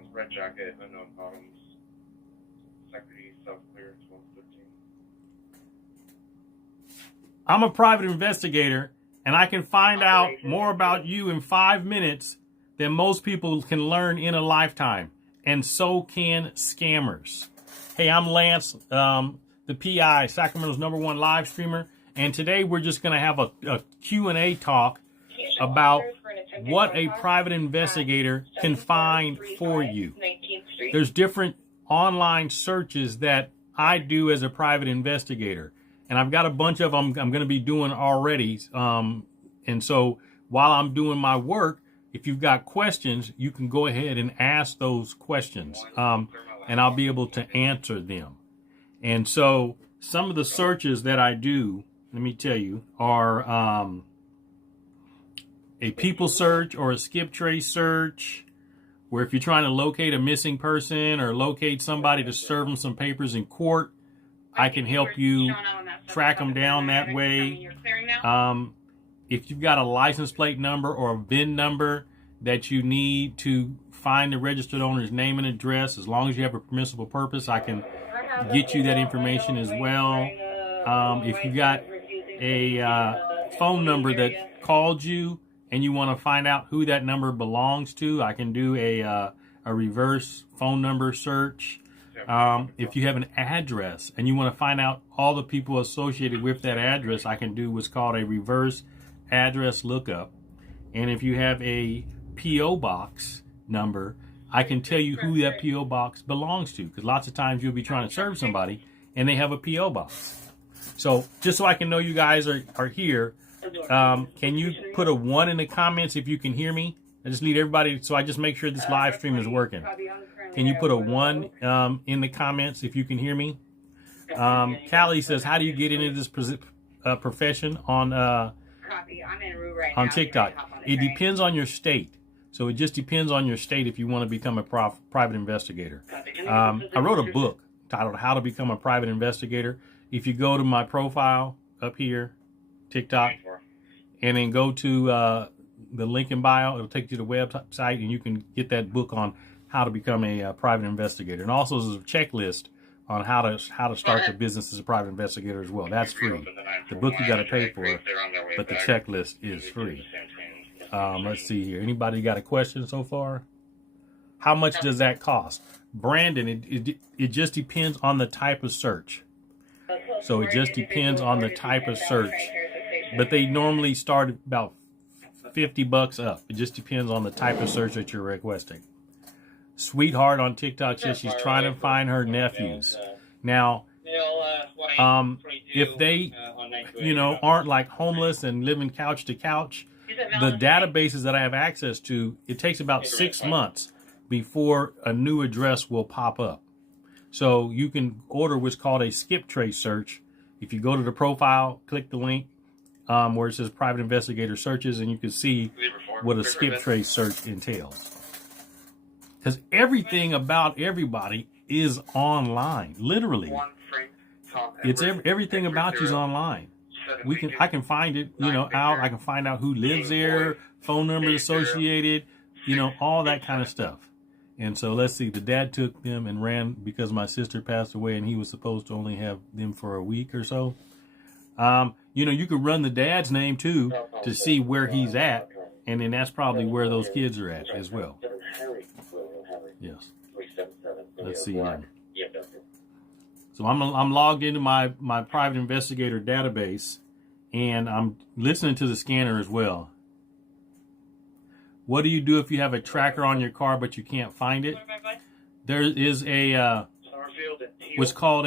bottoms, red jacket, unknown bottoms. Security, self-clear, 1215. I'm a private investigator, and I can find out more about you in 5 minutes than most people can learn in a lifetime. And so can scammers. Hey, I'm Lance, the PI, Sacramento's #1 live streamer. And today we're just going to have a Q&A talk about what a private investigator can find for you. There's different online searches that I do as a private investigator. And I've got a bunch of them I'm going to be doing already. And so while I'm doing my work, if you've got questions, you can go ahead and ask those questions. And I'll be able to answer them. And so some of the searches that I do, let me tell you, are a people search or a skip trace search, where if you're trying to locate a missing person or locate somebody to serve them some papers in court, I can help you track them down that way. If you've got a license plate number or a VIN number that you need to find the registered owner's name and address, as long as you have a permissible purpose, I can get you that information as well. If you've got a phone number that called you and you want to find out who that number belongs to, I can do a reverse phone number search. If you have an address and you want to find out all the people associated with that address, I can do what's called a reverse address lookup. And if you have a P.O. box number, I can tell you who that P.O. box belongs to, because lots of times you'll be trying to serve somebody and they have a P.O. box. So just so I can know you guys are here, can you put a 1 in the comments if you can hear me? I just need everybody, so I just make sure this live stream is working. Can you put a 1 in the comments if you can hear me? Callie says, how do you get into this profession on TikTok? It depends on your state. So it just depends on your state if you want to become a private investigator. I wrote a book titled How to Become a Private Investigator. If you go to my profile up here, TikTok, and then go to the link in bio, it'll take you to the website, and you can get that book on how to become a private investigator. And also there's a checklist on how to start the business as a private investigator as well. That's free. The book you got to pay for, but the checklist is free. Let's see here. Anybody got a question so far? How much does that cost? Brandon, it just depends on the type of search. So it just depends on the type of search. But they normally start at about $50 up. It just depends on the type of search that you're requesting. Sweetheart on TikTok says she's trying to find her nephews. Now, if they, aren't like homeless and living couch to couch, the databases that I have access to, it takes about 6 months before a new address will pop up. So you can order what's called a skip trace search. If you go to the profile, click the link where it says private investigator searches, and you can see what a skip trace search entails. Because everything about everybody is online, literally. It's everything about you is online. I can find it, out. I can find out who lives there, phone numbers associated, all that kind of stuff. And so let's see, the dad took them and ran because my sister passed away, and he was supposed to only have them for a week or so. You could run the dad's name too to see where he's at, and then that's probably where those kids are at as well. Yes. Let's see here. So I'm logged into my private investigator database, and I'm listening to the scanner as well. What do you do if you have a tracker on your car but you can't find it? There is what's called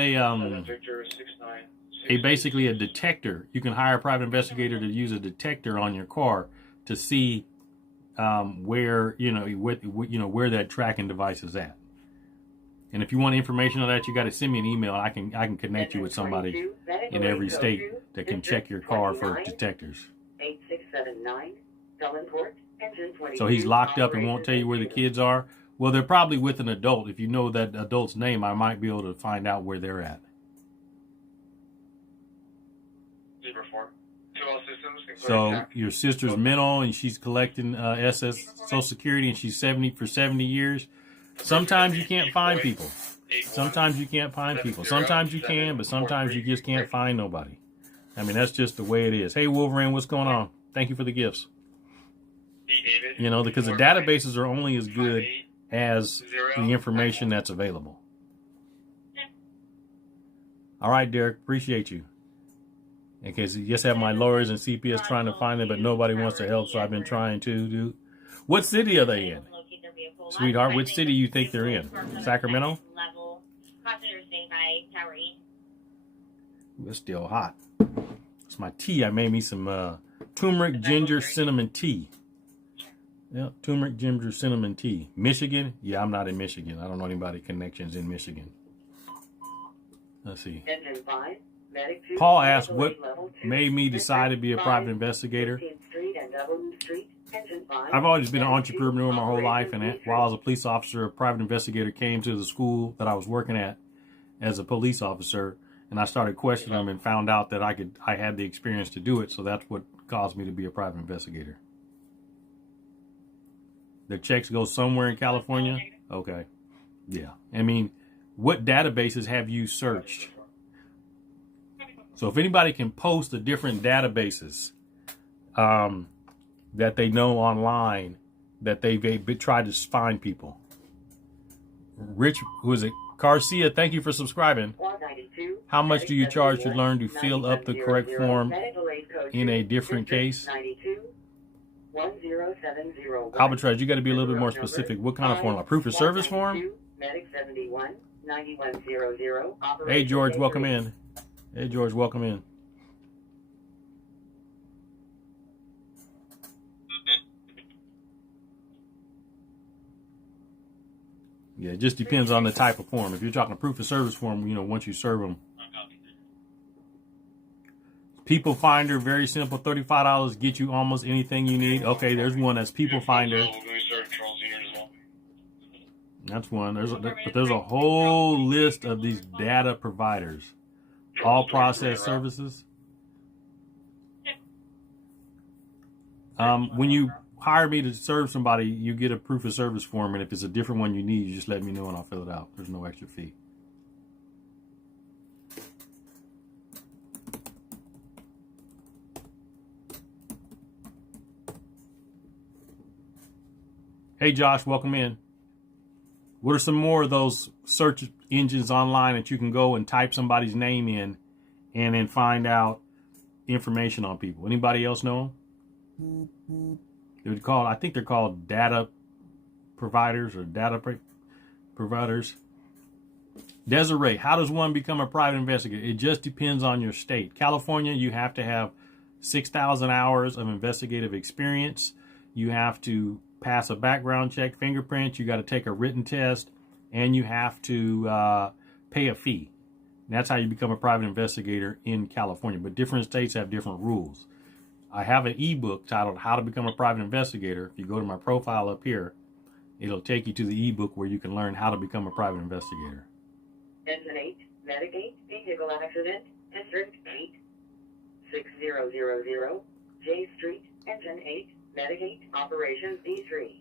basically a detector. You can hire a private investigator to use a detector on your car to see where where that tracking device is at. And if you want information on that, you got to send me an email. I can connect you with somebody in every state that can check your car for detectors. 8679 Davenport. So he's locked up and won't tell you where the kids are. Well, they're probably with an adult. If you know that adult's name, I might be able to find out where they're at. So your sister's mental, and she's collecting Social Security, and she's 70 for 70 years. Sometimes you can't find people. Sometimes you can't find people. Sometimes you can, but sometimes you just can't find nobody. I mean, that's just the way it is. Hey, Wolverine, what's going on? Thank you for the gifts. You know, because the databases are only as good as the information that's available. All right, Derek, appreciate you. In case you just have my lawyers and CPS trying to find them, but nobody wants to help, so I've been trying to do. What city are they in? Sweetheart, which city you think they're in? Sacramento? It's still hot. It's my tea. I made me some turmeric, ginger, cinnamon tea. Yeah, turmeric, ginger, cinnamon tea. Michigan? Yeah, I'm not in Michigan. I don't know anybody connections in Michigan. Let's see. Paul asked, what made me decide to be a private investigator? I've always been an entrepreneur my whole life, and while I was a police officer, a private investigator came to the school that I was working at as a police officer, and I started questioning them and found out that I had the experience to do it, so that's what caused me to be a private investigator. The checks go somewhere in California? Okay. Yeah. I mean, what databases have you searched? So if anybody can post the different databases that they know online that they've tried to find people. Rich, who is it? Garcia, thank you for subscribing. How much do you charge to learn to fill up the correct form in a different case? Albatross, you got to be a little bit more specific. What kind of form? A proof of service form? Hey, George, welcome in. Hey, George, welcome in. Yeah, it just depends on the type of form. If you're talking a proof of service form, you know, once you serve them. People Finder, very simple. $35 get you almost anything you need. Okay, there's one that's People Finder. That's one. But there's a whole list of these data providers. All process services. When you hire me to serve somebody, you get a proof of service form, and if it's a different one you need, you just let me know and I'll fill it out. There's no extra fee. Hey Josh, welcome in. What are some more of those search engines online that you can go and type somebody's name in and then find out information on people? Anybody else know them? I think they're called data providers or data providers. Desiree, how does one become a private investigator? It just depends on your state. California, you have to have 6,000 hours of investigative experience. You have to pass a background check, fingerprints. You got to take a written test, and you have to pay a fee. And that's how you become a private investigator in California. But different states have different rules. I have an ebook titled How to Become a Private Investigator. If you go to my profile up here, it'll take you to the ebook where you can learn how to become a private investigator. Engine 8, Medicate, vehicle accident, District 8, 6000, J Street, Engine 8, Medicate, Operations D3.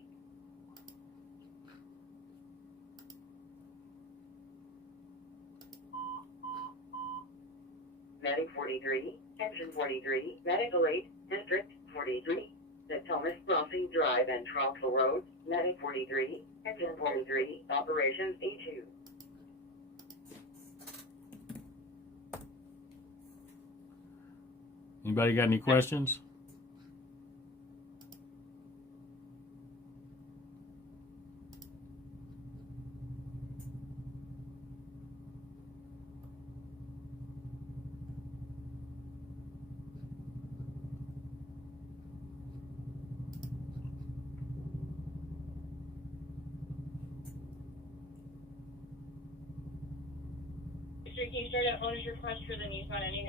Medic 43, Engine 43, Medical 8, District 43, the Thomas Crossing Drive and Troxel Road, Medic 43, Engine 43, Operations E2. Anybody got any questions?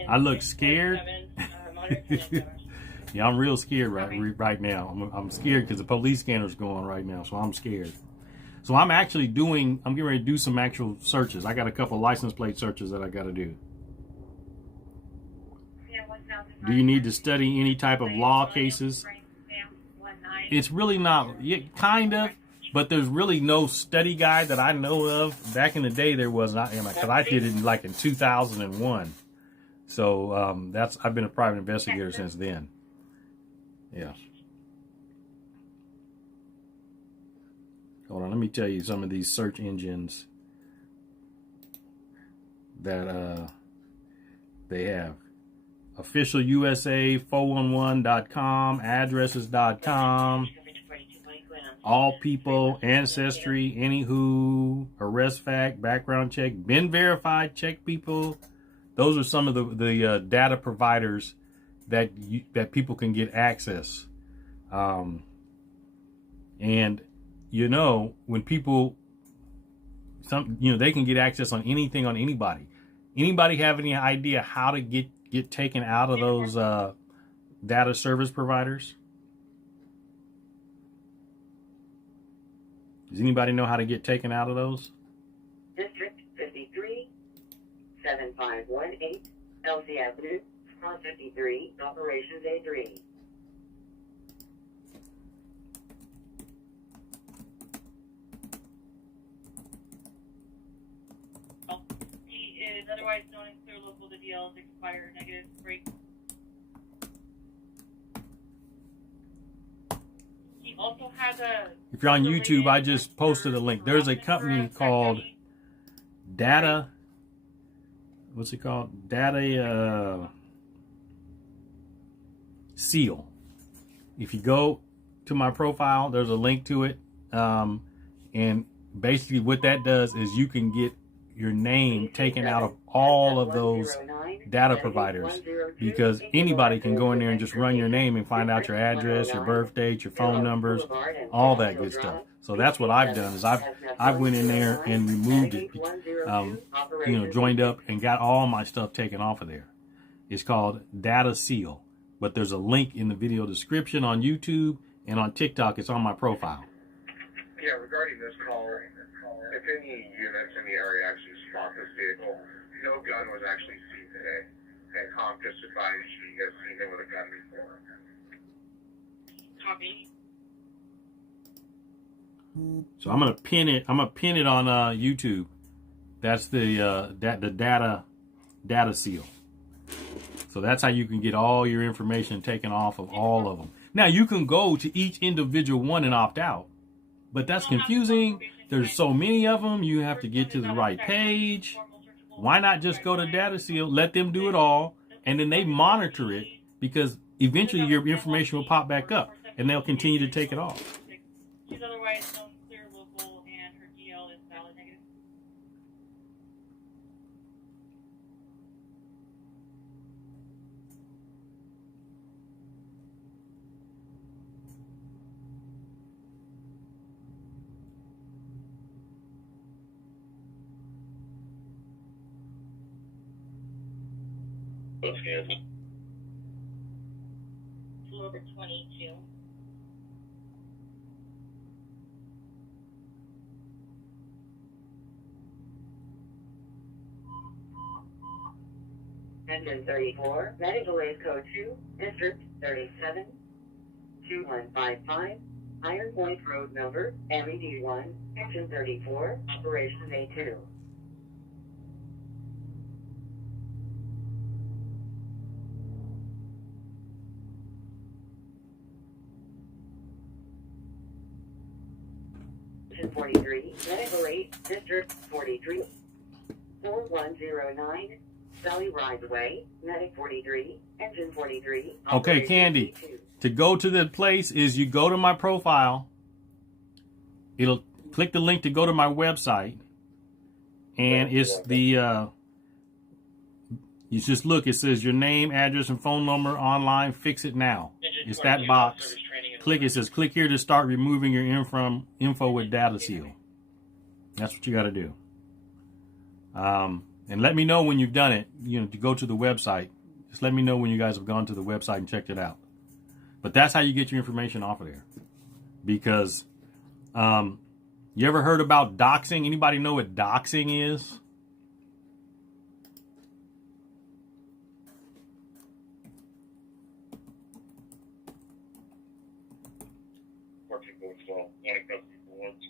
I look scared. Yeah, I'm real scared right now. I'm scared because the police scanner's going right now, so I'm scared. So I'm getting ready to do some actual searches. I got a couple license plate searches that I got to do. Do you need to study any type of law cases? It's really not, kind of, but there's really no study guide that I know of. Back in the day, there was not, because I did it like in 2001. So I've been a private investigator since then. Yeah. Hold on, let me tell you some of these search engines that they have. Official USA, 411.com, addresses.com, all people, ancestry, anywho, arrest fact, background check, been verified, check people. Those are some of the data providers that people can get access. And you know, when people, they can get access on anything on anybody. Anybody have any idea how to get taken out of those data service providers? Does anybody know how to get taken out of those? District 53, 7518, Elsie Avenue, 453, Operations A3. He is otherwise known as clear local. The DL is expired, negative break. He also has a... If you're on YouTube, I just posted a link. There's a company called Data... What's it called? Data Seal. If you go to my profile, there's a link to it. And basically what that does is you can get your name taken out of all of those data providers, because anybody can go in there and just run your name and find out your address, your birth date, your phone numbers, all that good stuff. So that's what I've done, is I've went in there and removed it, joined up and got all my stuff taken off of there. It's called Data Seal, but there's a link in the video description on YouTube, and on TikTok it's on my profile. Yeah, regarding this call, if any units in the area actually spot this vehicle, no gun was actually seen today. And Tom just advised you guys seen him with a gun before. Copy. So I'm gonna pin it. I'm gonna pin it on YouTube. That's the data seal. So that's how you can get all your information taken off of all of them. Now you can go to each individual one and opt out, but that's confusing. There's so many of them. You have to get to the right page. Why not just go to Data Seal, let them do it all, and then they monitor it, because eventually your information will pop back up and they'll continue to take it off. She's otherwise known clear local, and her DL is valid negative. Okay. Flew over 22. Engine 34, medical aid code 2, District 37, 2155, Iron Point Road number, MED1, Engine 34, Operations A2. Engine 43, medical aid, District 43, 4109, Valley Rideway, Medic 43, Engine 43. Okay, Candy. To go to the place is you go to my profile. It'll click the link to go to my website, and it's the you just look. It says your name, address, and phone number online. Fix it now. It's that box. Click. It says click here to start removing your info with Data Seal. That's what you got to do. And let me know when you've done it, to go to the website. Just let me know when you guys have gone to the website and checked it out. But that's how you get your information off of there. Because, you ever heard about doxing? Anybody know what doxing is? Working with one across the boards.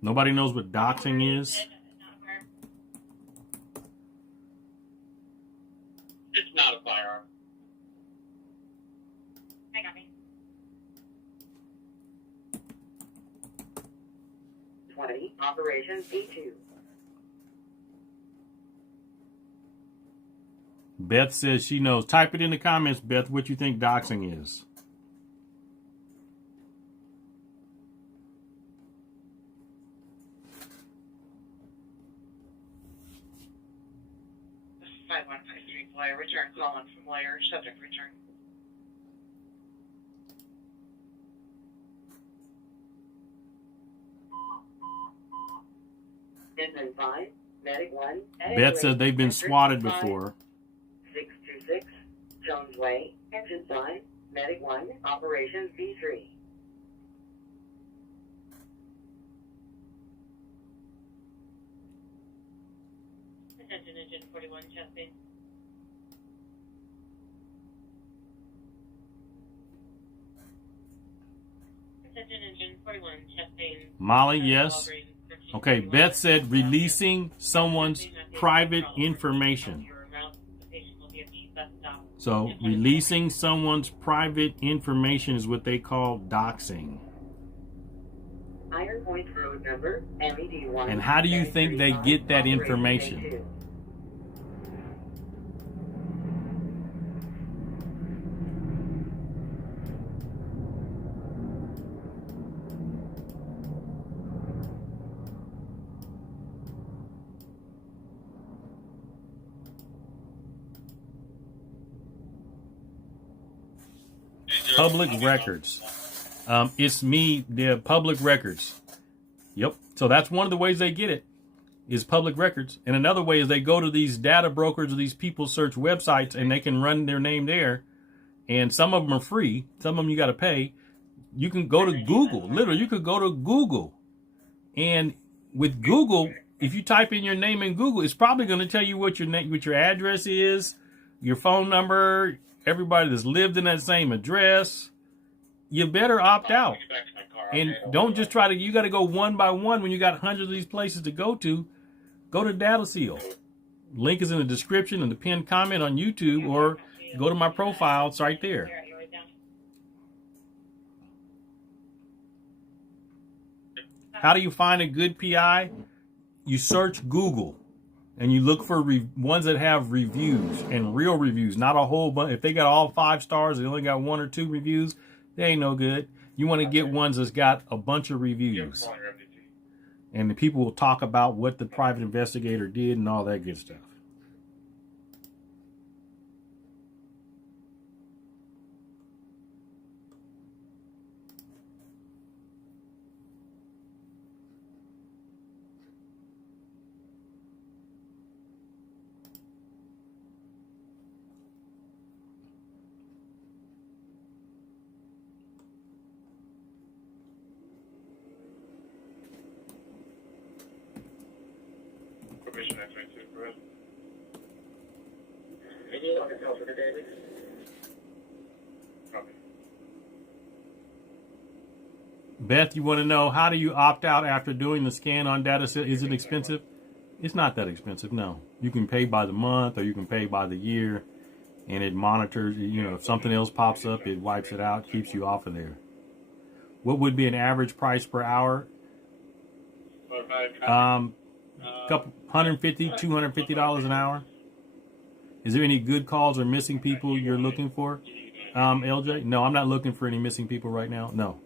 Nobody knows what doxing is. It's not a firearm. I got me. 20, Operation C2. Beth says she knows. Type it in the comments, Beth, what you think doxing is. This is 5153 Flyer. Return calling from Flyer. Subject return. Engine 5, Medic 1. Beth says they've been swatted before. 626, Jones Way, Engine 5, Medic 1, Operation B3. Attention engine 41, chest pain. Attention engine 41, chest pain. Molly, yes. Okay, Beth said releasing someone's private information. So releasing someone's private information is what they call doxing. Iron Point Road number, MED1. And how do you think they get that information? Public records. It's me, the public records. Yep. So that's one of the ways they get it, is public records. And another way is they go to these data brokers or these people search websites and they can run their name there. And some of them are free. Some of them you got to pay. You can go to Google. Literally, you could go to Google. And with Google, if you type in your name in Google, it's probably going to tell you what your name, what your address is, your phone number, everybody that's lived in that same address. You better opt out. And don't just try to, you got to go one by one when you got hundreds of these places to go to. Go to Data Seal. Link is in the description and the pinned comment on YouTube, or go to my profile. It's right there. How do you find a good PI? You search Google and you look for ones that have reviews, and real reviews, not a whole bunch. If they got all 5 stars, they only got 1 or 2 reviews, they ain't no good. You want to get ones that's got a bunch of reviews. And the people will talk about what the private investigator did and all that good stuff. Beth, you want to know, how do you opt out after doing the scan on data? Is it expensive? It's not that expensive, no. You can pay by the month or you can pay by the year, and it monitors, you know, if something else pops up, it wipes it out, keeps you off of there. What would be an average price per hour? Couple $150, $250 an hour. Is there any good calls or missing people you're looking for, LJ? No, I'm not looking for any missing people right now. No.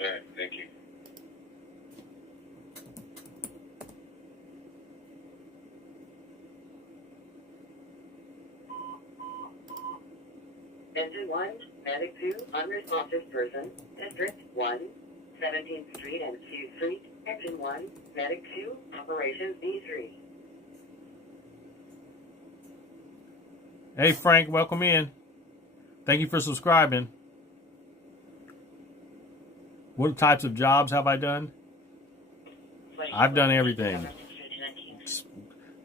All right, thank you. Engine 1, Medic 2, unresponsive person, District 1, 17th Street and Q Street, Engine 1, Medic 2, Operation B3. Hey, Frank, welcome in. Thank you for subscribing. What types of jobs have I done? I've done everything.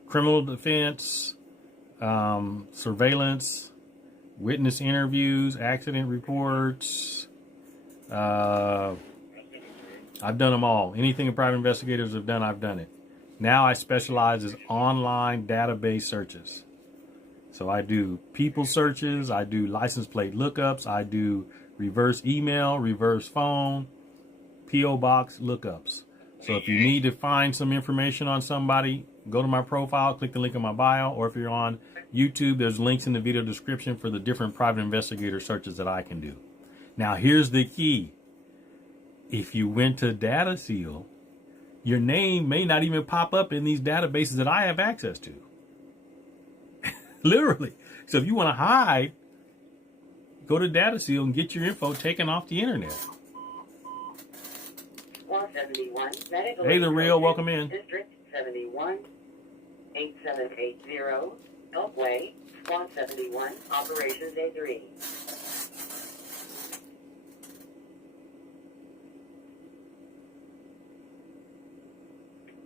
Criminal defense, surveillance, witness interviews, accident reports. I've done them all. Anything private investigators have done, I've done it. Now I specialize in online database searches. So I do people searches, I do license plate lookups, I do reverse email, reverse phone, P.O. box lookups. So if you need to find some information on somebody, go to my profile, click the link in my bio, or if you're on YouTube, there's links in the video description for the different private investigator searches that I can do. Now here's the key. If you went to Data Seal, your name may not even pop up in these databases that I have access to. Literally. So if you want to hide, go to Data Seal and get your info taken off the internet. 171 Medical Hey, the real, welcome in. District 71 8780 Elkway, Squad 71, Operations A3.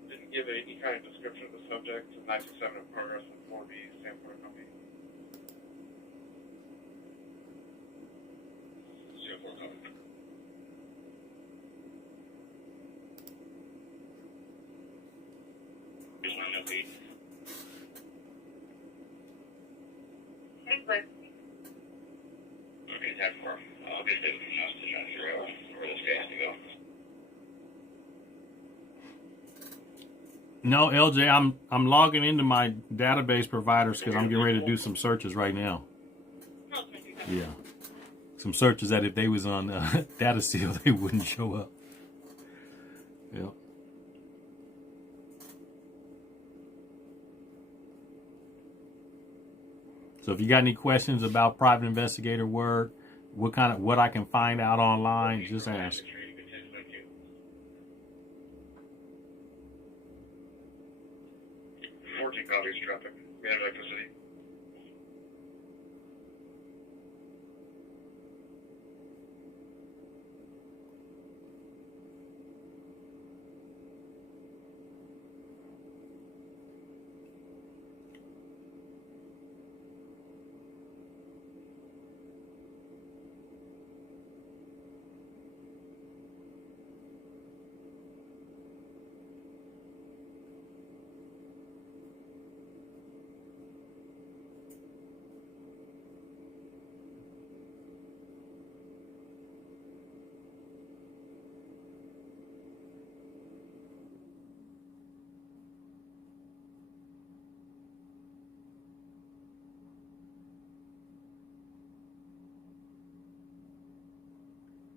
Didn't give any kind of description of the subject. 927 in progress with 4B sampler copy. 04 copy. Here's my note feed. Hey, Cliff. Okay, tab 4. I'll get this enough to try to figure out where this guy has to go. No, LJ, I'm logging into my database providers because I'm getting ready to do some searches right now. Yeah. Some searches that if they was on Data Seal, they wouldn't show up. Yeah. So if you got any questions about private investigator work, what I can find out online, just ask. 14 copies traffic. We have electricity.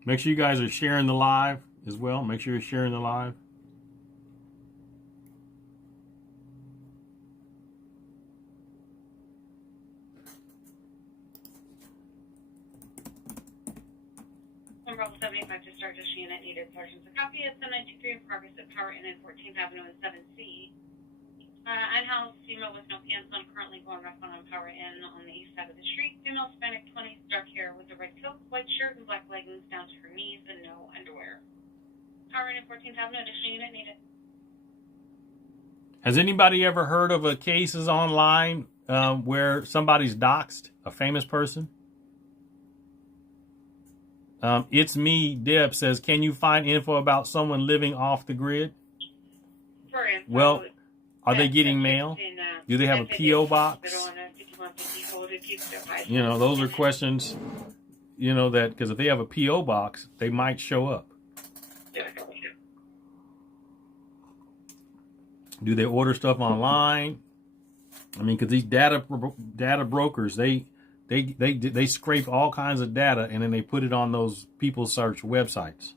Make sure you guys are sharing the live as well. Make sure you're sharing the live. Bravo 75 to start just unit needed. Sergeant's a copy of 793 in progress at Power Inn at 14th Avenue and 7C. In-house female with no pants on, currently going rough on Power Inn on the east side of the street. Female Hispanic, 20s, dark hair with a red coat, white shirt, and black leggings down to her knees and no underwear. Power Inn at 14th Avenue, additional unit needed. Has anybody ever heard of a cases online where somebody's doxed, a famous person? It's me, Deb says, can you find info about someone living off the grid? For info, Well, are they getting mail? Do they have a P.O. box? You know, those are questions, you know, that, because if they have a P.O. box, they might show up. Do they order stuff online? I mean, because these data brokers, they scrape all kinds of data and then they put it on those people search websites.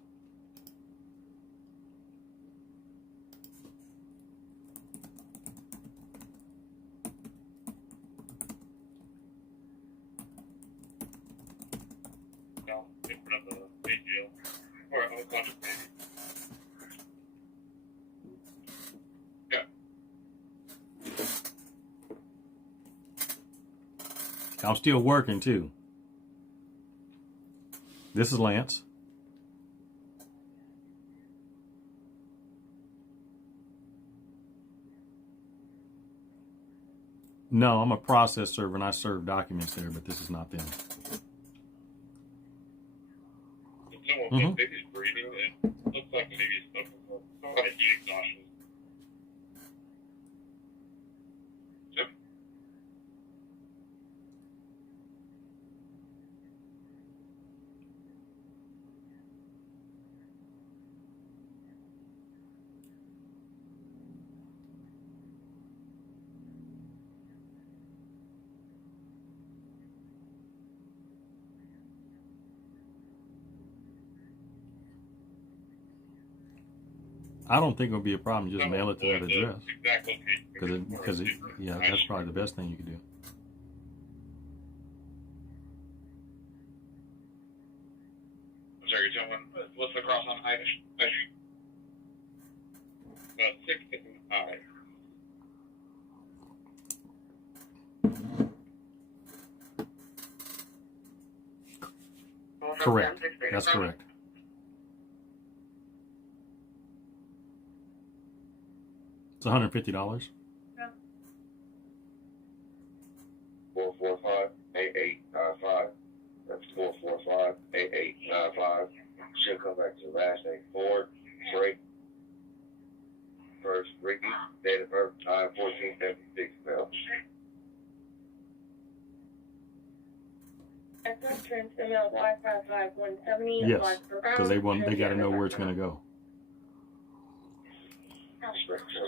No, they put up a big deal. Or a bunch of things. Yeah. I'm still working too. This is Lance. No, I'm a process server and I serve documents there, but this is not them. Someone baby's breathing. It looks like maybe some kind of heat exhaustion. Yep. I don't think it'll be a problem. Just mail it to that address. Exactly. Because yeah, that's probably the best thing you could do. I'm sorry, you're telling what's the cross on High Street? 6 and 5. Correct. That's correct. It's $150. 445-8895. That's 445-8895. Should come back to last name Ford, Drake. First, Ricky, date of birth, time 1476 Bell. Yes, because they got to know where it's going to go.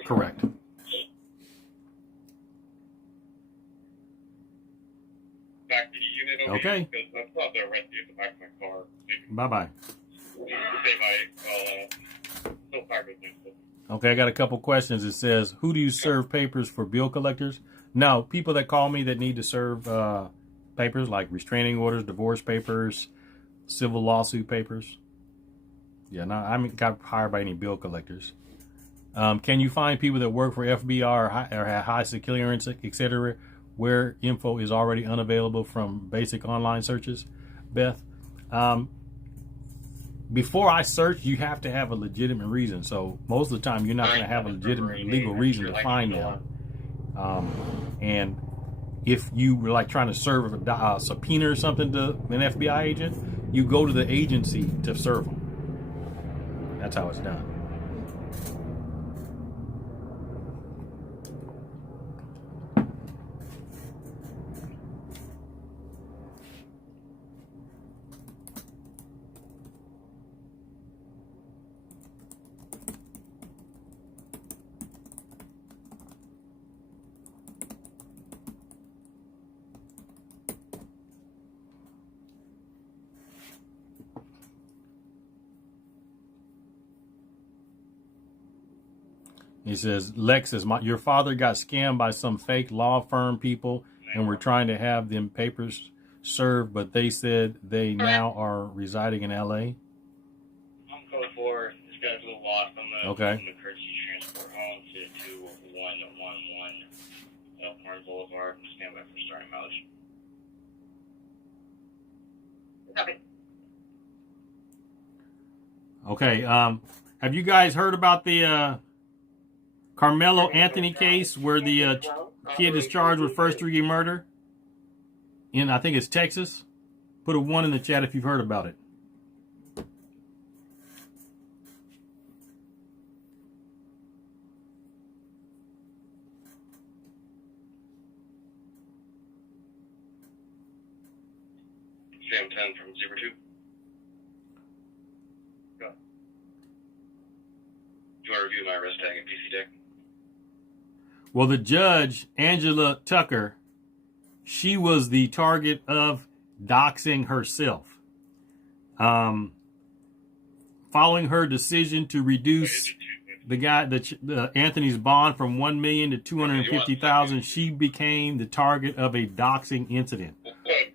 Correct. Back to the unit, okay? Because I thought they were right at the back of my car. Bye-bye. Still parked with me. Okay, I got a couple questions. It says, who do you serve papers for bill collectors? No, people that call me that need to serve papers like restraining orders, divorce papers, civil lawsuit papers. Yeah, no, I haven't got hired by any bill collectors. Can you find people that work for FBI or have high security clearance, etc., where info is already unavailable from basic online searches? Beth, before I search, you have to have a legitimate reason. So most of the time, you're not going to have a legitimate legal reason to find them. And if you were like trying to serve a subpoena or something to an FBI agent, you go to the agency to serve them. That's how it's done. He says, Lex says, your father got scammed by some fake law firm people and we're trying to have them papers served, but they said they now are residing in L.A. I'm code 4. This guy's a little lost. I'm the courtesy transport home to 2111 Elkhorn Boulevard. Stand by for starting mileage. Okay. Have you guys heard about the Carmelo Anthony case where the kid is charged with first-degree murder in, I think it's Texas? Put a 1 in the chat if you've heard about it. Sam 10 from 02. Go. Do you want to review my arrest tag and PC deck? Well, the judge, Angela Tucker, she was the target of doxing herself. Following her decision to reduce Anthony's bond from $1 million to $250,000, she became the target of a doxing incident.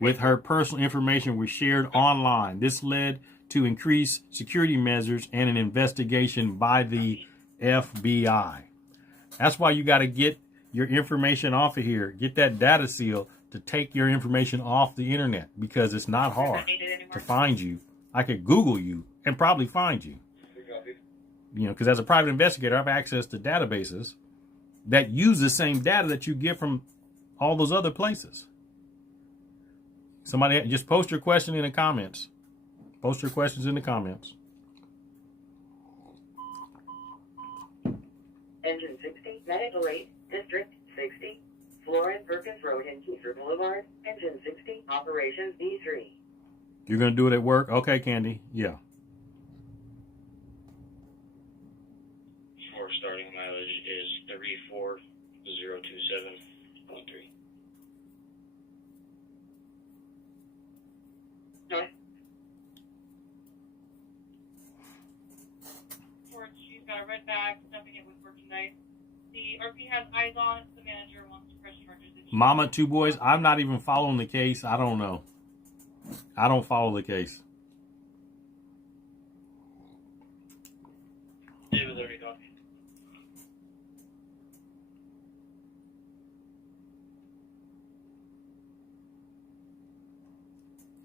With her personal information was shared online. This led to increased security measures and an investigation by the FBI. That's why you got to get your information off of here. Get that data seal to take your information off the internet, because it's not hard to find you. I could Google you and probably find you. You know, because as a private investigator, I have access to databases that use the same data that you get from all those other places. Somebody just post your question in the comments. Post your questions in the comments. Engine 60, Medical 8, District 60, Flores Perkins Road and Kiefer Boulevard. Engine 60, Operations D3. You're going to do it at work? Okay, Candy. Yeah. For starting mileage is 34027.3. North. Ford, she's got a red bag, stuffing it with merchandise. The RP has eyes on it. The manager wants to press charges. Mama, two boys. I'm not even following the case. I don't know. I don't follow the case. David already got me.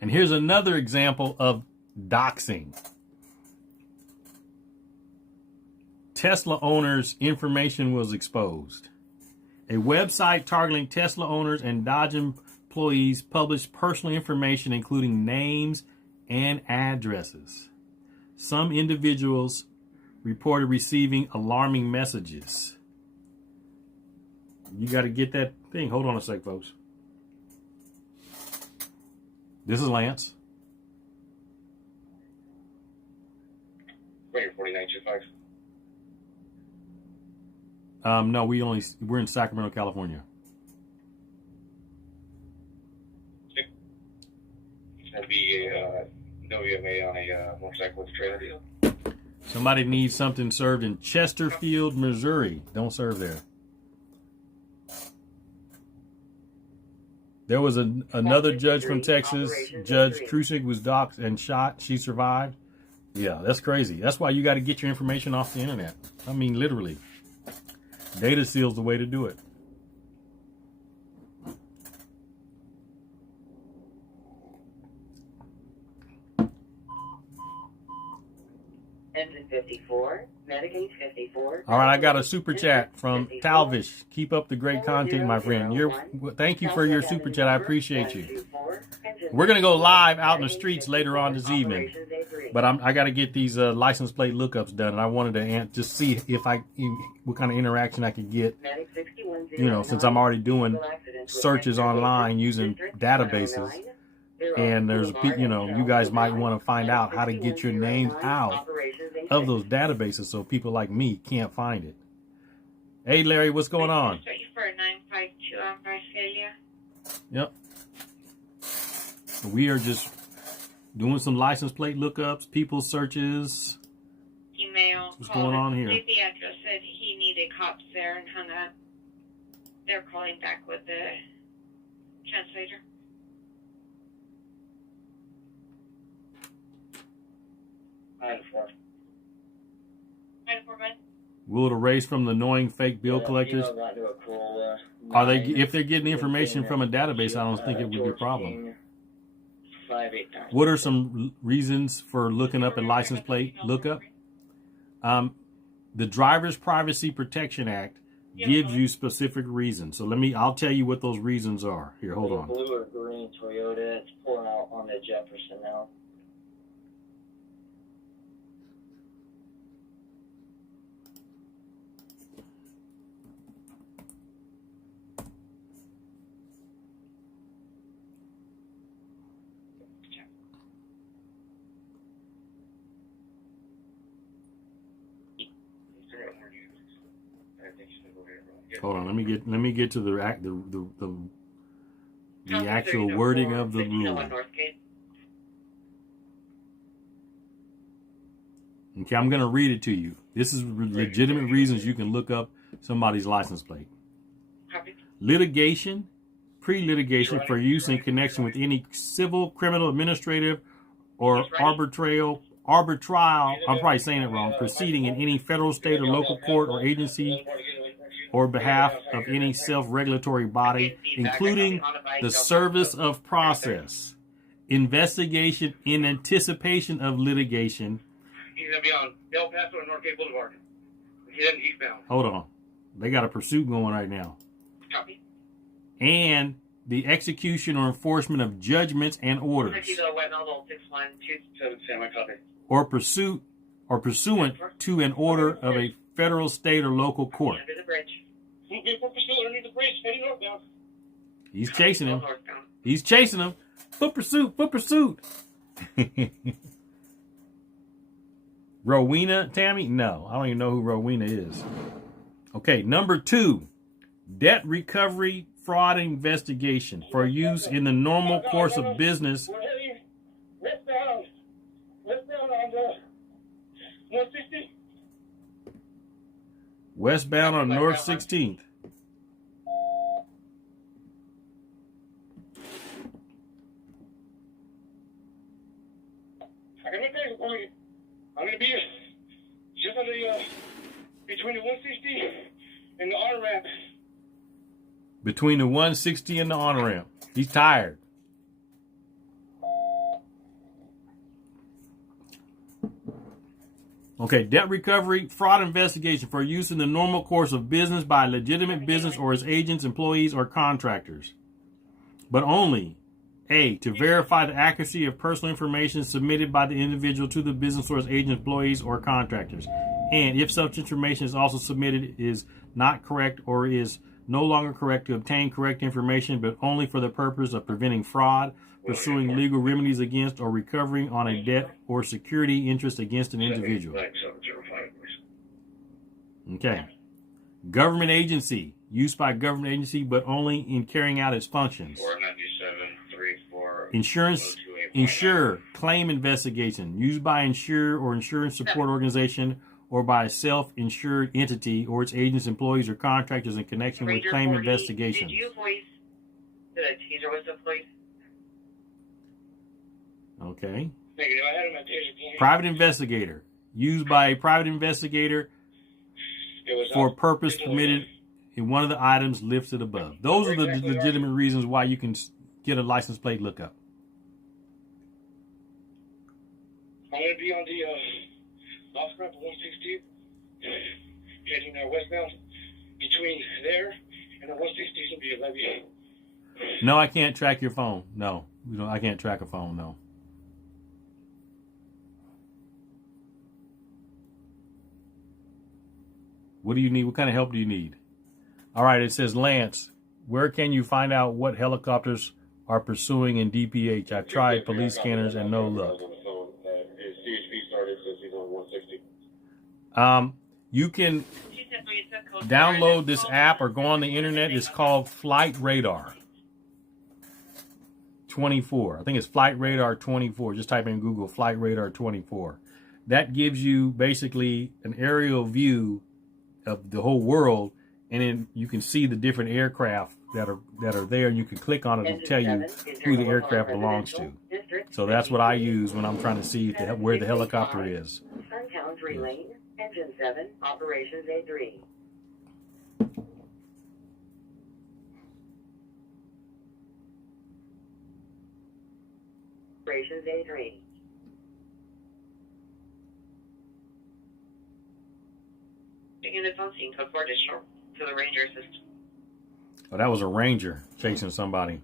And here's another example of doxing. Tesla owners' information was exposed. A website targeting Tesla owners and Dodge employees published personal information, including names and addresses. Some individuals reported receiving alarming messages. You got to get that thing. Hold on a sec, folks. This is Lance. Wait, 4925. No, we're in Sacramento, California. It's going to be no EMA on a motorcycle with a trailer deal. Somebody needs something served in Chesterfield, Missouri. Don't serve there. There was another judge from Texas, Judge Krusik, was doxxed and shot. She survived. Yeah, that's crazy. That's why you got to get your information off the internet. I mean, literally. Data seal's the way to do it. Engine 54, Medicaid 54. All right, I got a super chat from Talvish. Keep up the great content, my friend. Thank you for your super chat. I appreciate you. We're going to go live out in the streets later on this evening. But I got to get these license plate lookups done. And I wanted to just see if what kind of interaction I could get. You know, since I'm already doing searches online using databases. And there's, you guys might want to find out how to get your name out of those databases so people like me can't find it. Hey, Larry, what's going on? For a 952 on Visalia. Yep. We are just doing some license plate lookups, people searches. Email. What's going on here? Leave the address, said he needed cops there and hung up. They're calling back with the translator. Will it erase from the annoying fake bill collectors? Are they? If they're getting information from a database, I don't think it would be a problem. What are some reasons for looking up a license plate lookup? The Driver's Privacy Protection Act gives you specific reasons. So I'll tell you what those reasons are. Here, hold on. Blue or green Toyota, it's pulling out on the Jefferson now. Hold on, let me get to the actual wording of the rule. Okay, I'm going to read it to you. This is legitimate reasons you can look up somebody's license plate. Litigation, pre-litigation for use in connection with any civil, criminal, administrative, or arbitral, I'm probably saying it wrong, proceeding in any federal, state, or local court or agency or behalf of any self-regulatory body, including the service of process, investigation in anticipation of litigation. He's going to be on El Paso and Northgate Boulevard. He's heading eastbound. Hold on. They got a pursuit going right now. Copy. and the execution or enforcement of judgments and orders, or pursuant to an order of a federal, state, or local court. He's chasing him. He's chasing him. Foot pursuit, foot pursuit. Rowena, Tammy? No, I don't even know who Rowena is. Okay, number 2, debt recovery fraud investigation for use in the normal course of business. Westbound on North 16th. I'm going to be just on the, between the 160 and the on-ramp. Between the 160 and the on-ramp. He's tired. Okay, debt recovery, fraud investigation for use in the normal course of business by a legitimate business or its agents, employees, or contractors. But only, A, to verify the accuracy of personal information submitted by the individual to the business or its agents, employees, or contractors. And if such information is also submitted is not correct or is no longer correct, to obtain correct information, but only for the purpose of preventing fraud, pursuing legal remedies against, or recovering on a debt or security interest against an individual. Okay. Government agency. Used by government agency, but only in carrying out its functions. Insurance, insure, claim investigation. Used by insurer or insurance support organization, or by a self-insured entity or its agents, employees, or contractors in connection with claim investigations. Did you voice that a teaser was deployed? Okay. Negative. I had him at taser. Private investigator. Used by a private investigator for a purpose permitted in one of the items listed above. Those are the legitimate reasons why you can get a license plate lookup. I'm going to be on the off ramp of 160, heading westbound. Between there and the 160 is going to be a levee. No, I can't track your phone. No, I can't track a phone. No. What do you need? What kind of help do you need? All right, it says, Lance, where can you find out what helicopters are pursuing in DPH? I've tried police scanners and no luck. You can download this app or go on the internet. It's called Flight Radar 24. I think it's Flight Radar 24. Just type in Google Flight Radar 24. That gives you basically an aerial view of the whole world, and then you can see the different aircraft that are there, and you can click on it to tell you who the aircraft belongs to. So that's what I use when I'm trying to see where the helicopter is. Suntown 3 Lane, Engine 7, Operations A3. Operations A3. Units on scene, code 4 additional to the Ranger system. Oh, that was a Ranger chasing somebody.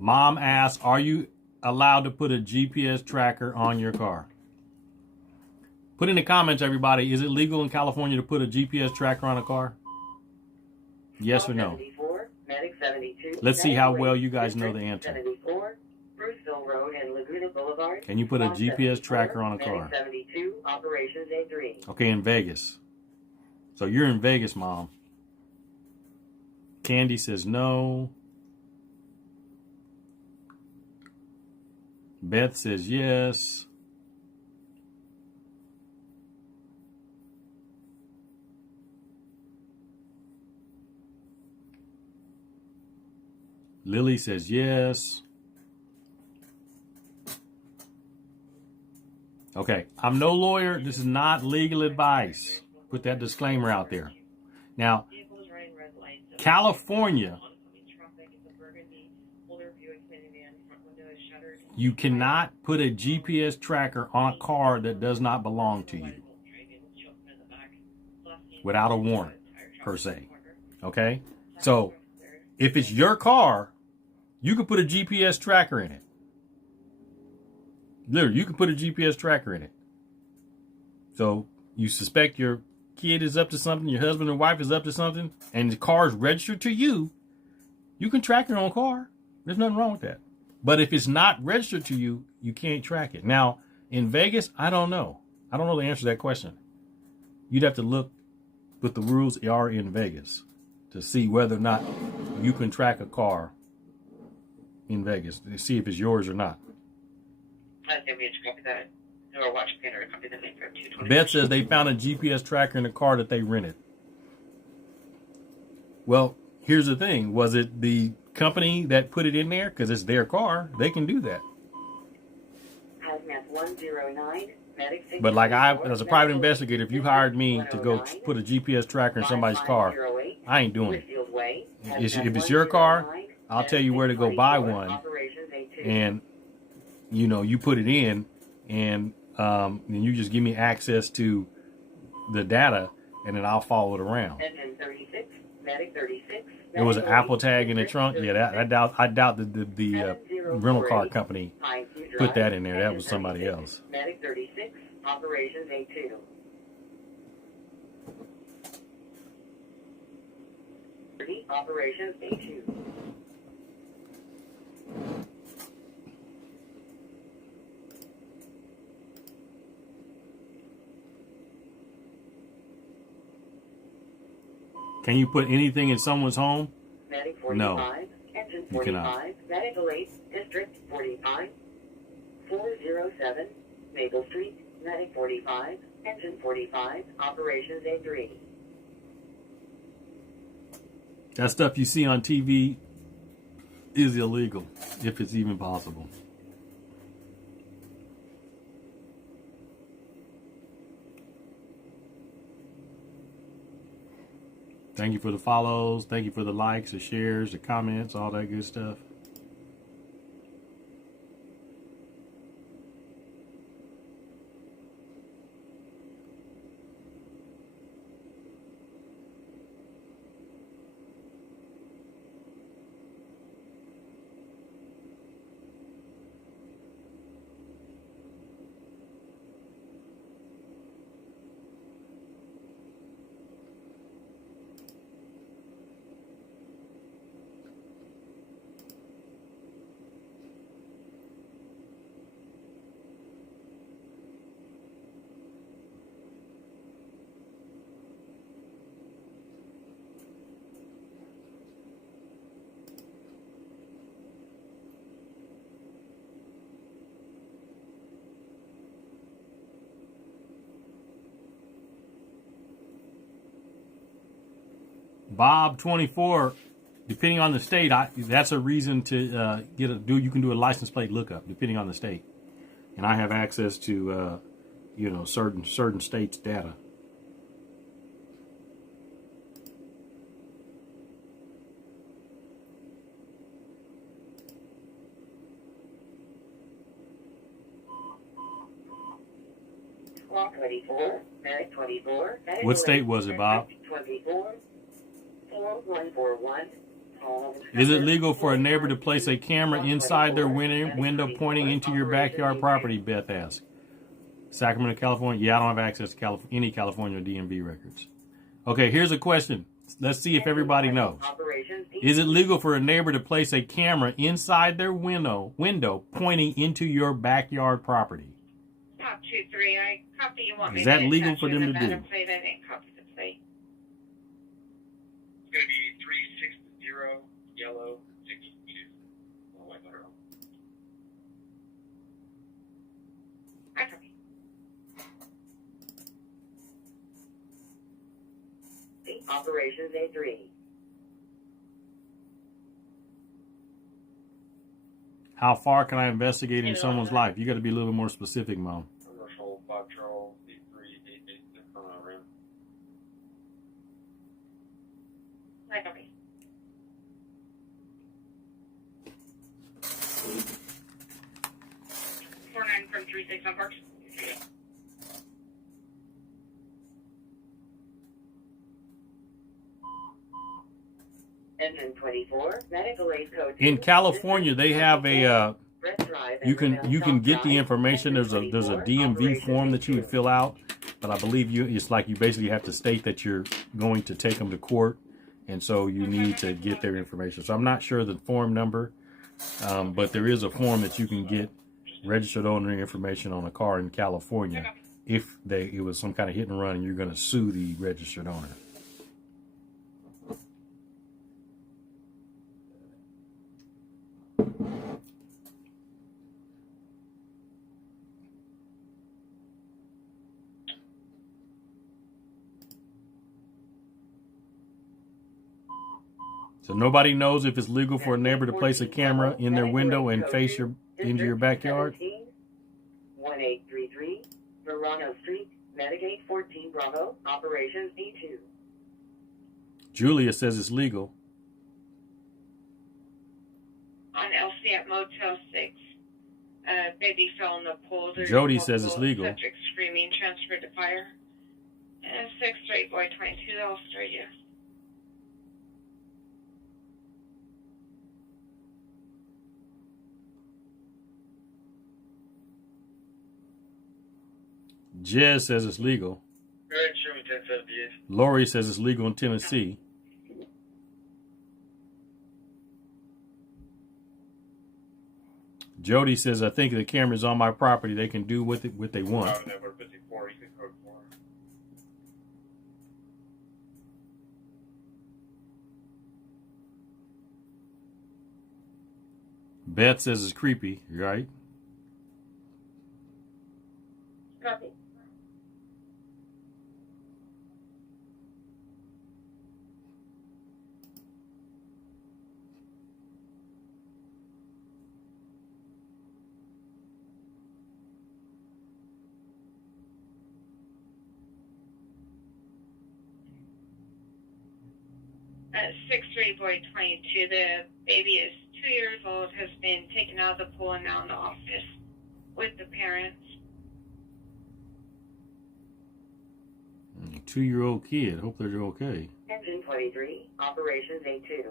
Mom asks, are you allowed to put a GPS tracker on your car? Put in the comments, everybody, is it legal in California to put a GPS tracker on a car? Yes or no? Let's see how well you guys know the answer. 74, Bruceville Road and Laguna Boulevard. Can you put a GPS tracker on a car? 72, Operations A3. Okay, in Vegas. So you're in Vegas, Mom. Candy says no. Beth says yes. Lily says yes. Okay, I'm no lawyer. This is not legal advice. Put that disclaimer out there. Now, California You cannot put a GPS tracker on a car that does not belong to you without a warrant, per se. Okay? So, if it's your car, you can put a GPS tracker in it. Literally, you can put a GPS tracker in it. So, you suspect your kid is up to something, your husband or wife is up to something, and the car is registered to you, you can track your own car. There's nothing wrong with that. But if it's not registered to you, you can't track it. Now, in Vegas, I don't know. I don't know the answer to that question. You'd have to look what the rules are in Vegas to see whether or not you can track a car in Vegas to see if it's yours or not. I think we should copy that. Or watch or copy the link for 220. Beth says they found a GPS tracker in the car that they rented. Well, here's the thing. Was it the company that put it in there? Because it's their car. They can do that. Hazmat 109, medic But like as a private investigator, if you hired me to go put a GPS tracker in somebody's car, I ain't doing it. If it's your car, I'll tell you where to go buy one. And, you know, you put it in and then you just give me access to the data and then I'll follow it around. Engine 36, medic 36. There was an Apple tag in the trunk. Yeah, I doubt that the rental car company put that in there. That was somebody else. Medic 36, operations A2. Operations A2. Can you put anything in someone's home? Medic 45, No, engine you cannot. 45, medical 8, district 45, 407, Maple Street, medic 45, engine 45, operations A3. That stuff you see on TV is illegal, if it's even possible. Thank you for the follows. Thank you for the likes, the shares, the comments, all that good stuff. Bob 24, depending on the state, that's a reason to you can do a license plate lookup depending on the state, and I have access to certain states' data. Clock 24, medic 24. What state was it, Bob? 24. 4141. Is it legal for a neighbor to place a camera inside their window pointing into your backyard property, Beth asked. Sacramento, California. Yeah, I don't have access to any California DMV records. Okay, here's a question. Let's see if everybody knows. Is it legal for a neighbor to place a camera inside their window pointing into your backyard property? Top 2-3. I copy. You want me Is that to legal attach for you them the to do? matter plate? I didn't copy the plate. It's going to be 360 yellow 62. Oh, I better. I copy. Operations A3. How far can I investigate in someone's life? You got to be a little bit more specific, Mom. Commercial patrol D388 rim. I copy. 36 on Parks. Engine 24, medical aid code. In California, they have a you can get the information. There's a DMV form that you would fill out, but I believe it's like you basically have to state that you're going to take them to court, and so you need to get their information. So I'm not sure the form number, but there is a form that you can get registered owner information on a car in California if it was some kind of hit and run and you're going to sue the registered owner. So nobody knows if it's legal for a neighbor to place a camera in their window and face into your backyard. 1833, Verano Street, Medigate 14 Bravo, Operations E2. Julia says it's legal. On LC at Motel 6, baby fell in the pool. Jody says it's legal. Subject screaming, transferred to fire. And 6 straight boy 22, that'll straight you. Jez says it's legal. Go ahead and show me 1078. Lori says it's legal in Tennessee. Jody says, I think the camera's on my property. They can do with it what they want. Beth says it's creepy, right? Copy. At 6'3", boy 22, the baby is 2 years old, has been taken out of the pool and now in the office with the parents. 2-year-old kid. Hope they're okay. Engine 23, Operations A2.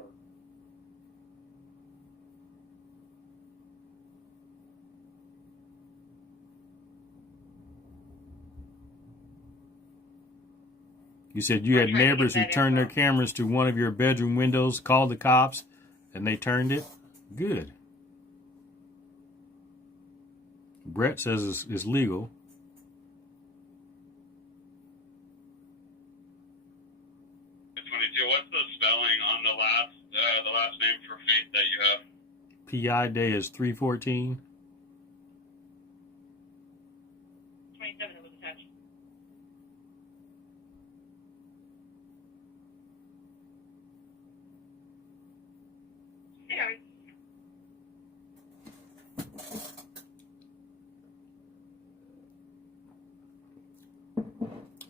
You said you had neighbors who turned their cameras to one of your bedroom windows, called the cops, and they turned it? Good. Brett says it's legal. What's the spelling on the last name for Faith that you have? PI day is 314. 27 was attached. Yeah.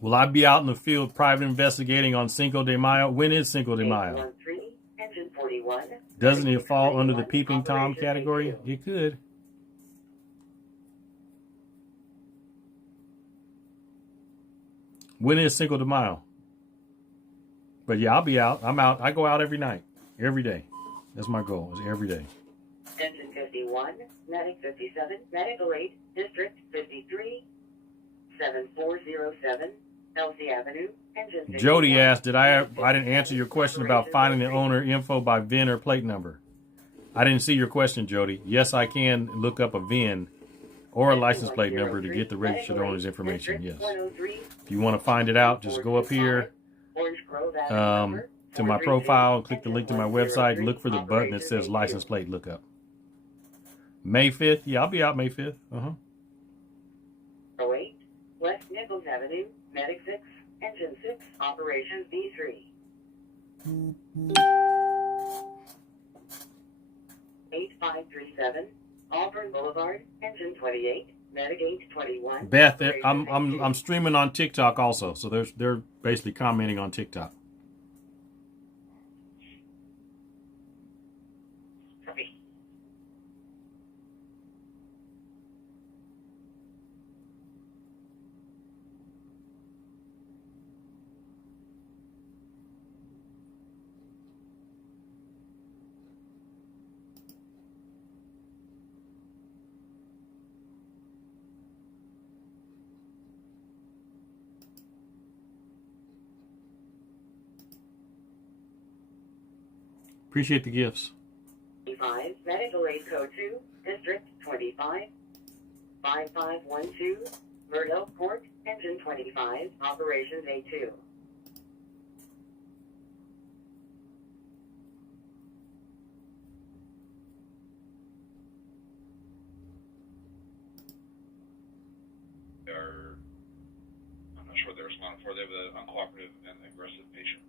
Will I be out in the field private investigating on Cinco de Mayo? When is Cinco de Mayo? 813, Engine 41. Doesn't it fall under the peeping Tom category? It could. When is Cinco de Mayo? But yeah, I'll be out. I'm out. I go out every night. Every day. That's my goal, is every day. Engine 51, Medic 57, Medical Aid, District 53, 7407, Elsie Avenue, Engine 51. Jody asked, I didn't answer your question about finding the owner info by VIN or plate number. I didn't see your question, Jody. Yes, I can look up a VIN or a license plate number to get the registered owner's information, yes. If you want to find it out, just go up here to my profile, click the link to my website, and look for the button that says license plate lookup. May 5th? Yeah, I'll be out May 5th. 08, West Nichols Avenue, Medic 6, Engine 6, Operations B3. 8537, Auburn Boulevard, Engine 28, Medigate 21. Beth, I'm streaming on TikTok also, so they're basically commenting on TikTok. Copy. Appreciate the gifts. 25, medical aid code 2, District 25, 5512, Myrtle Court, engine 25, operations A2. I'm not sure what they're responding for. They have an uncooperative and aggressive patient.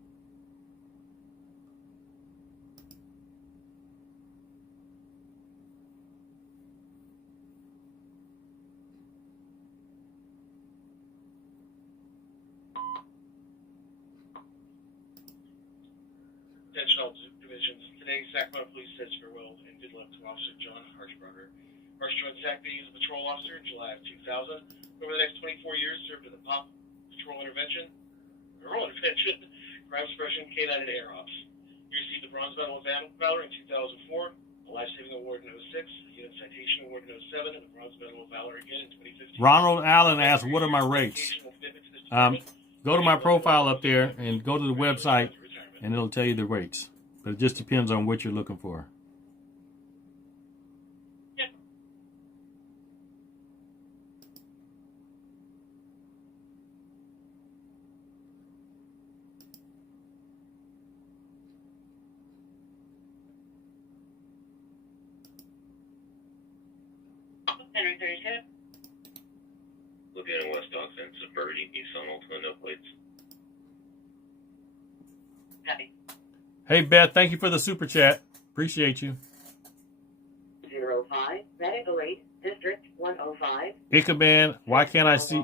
Attention all divisions. Today, Sacramento Police says farewell and good luck to Officer John Harshbarger. Harsh joined SACP as a patrol officer in July of 2000. Over the next 24 years, served in the POP, Patrol Intervention, Crime Suppression, K9, and Air Ops. He received the Bronze Medal of Valor in 2004, a Life Saving Award in 06, a Unit Citation Award in 07, and the Bronze Medal of Valor again in 2015. Ronald Allen asked, what are my rates? Go to my profile up there and go to the website, and it'll tell you the rates. But it just depends on what you're looking for. Henry 32. Lieutenant West Doxing, Suburban, Nissan Altima, no plates. Copy. Hey, Beth, thank you for the super chat. Appreciate you. 05, medical aid, District 105. Ickaban, why can't I see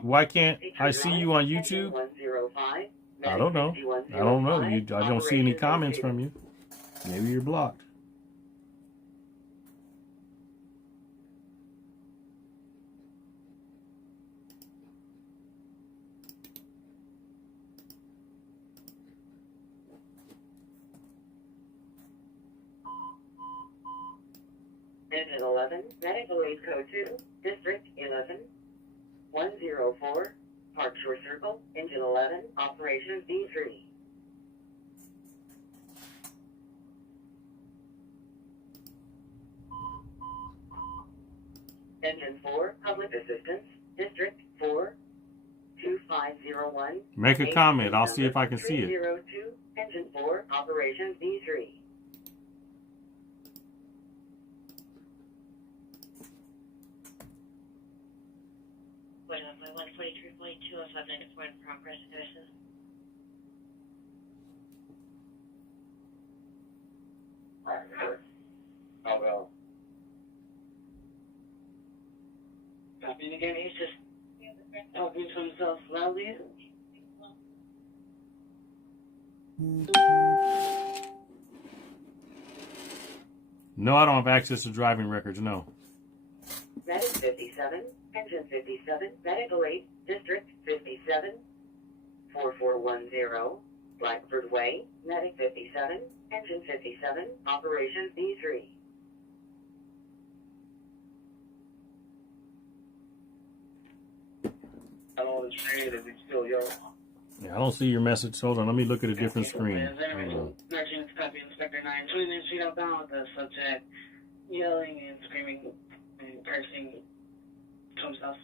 you on YouTube? 105, I don't know. I don't know. I don't see any comments from you. Maybe you're blocked. Engine 11, medical aid code 2, District 11, 104, Park Shore Circle, engine 11, operation B3. Engine 4, public assistance, District 4, 2501. Make a comment. I'll see if I can see it. 302, engine 4, operation B3. Wait up, my 143.205 in progress, addresses. I'll go. Copying again, he's just talking to himself loudly. No, I don't have access to driving records, no. Medic 57, engine 57, medical aid, District 57, 4410, Blackbird Way, medic 57, engine 57, operation B3. How old is Fred? Is he still young? Yeah, I don't see your message. Hold on, let me look at a different screen. Hold on. Copy Inspector 9, 20 minutes feet outbound with the subject yelling and screaming and cursing to himself.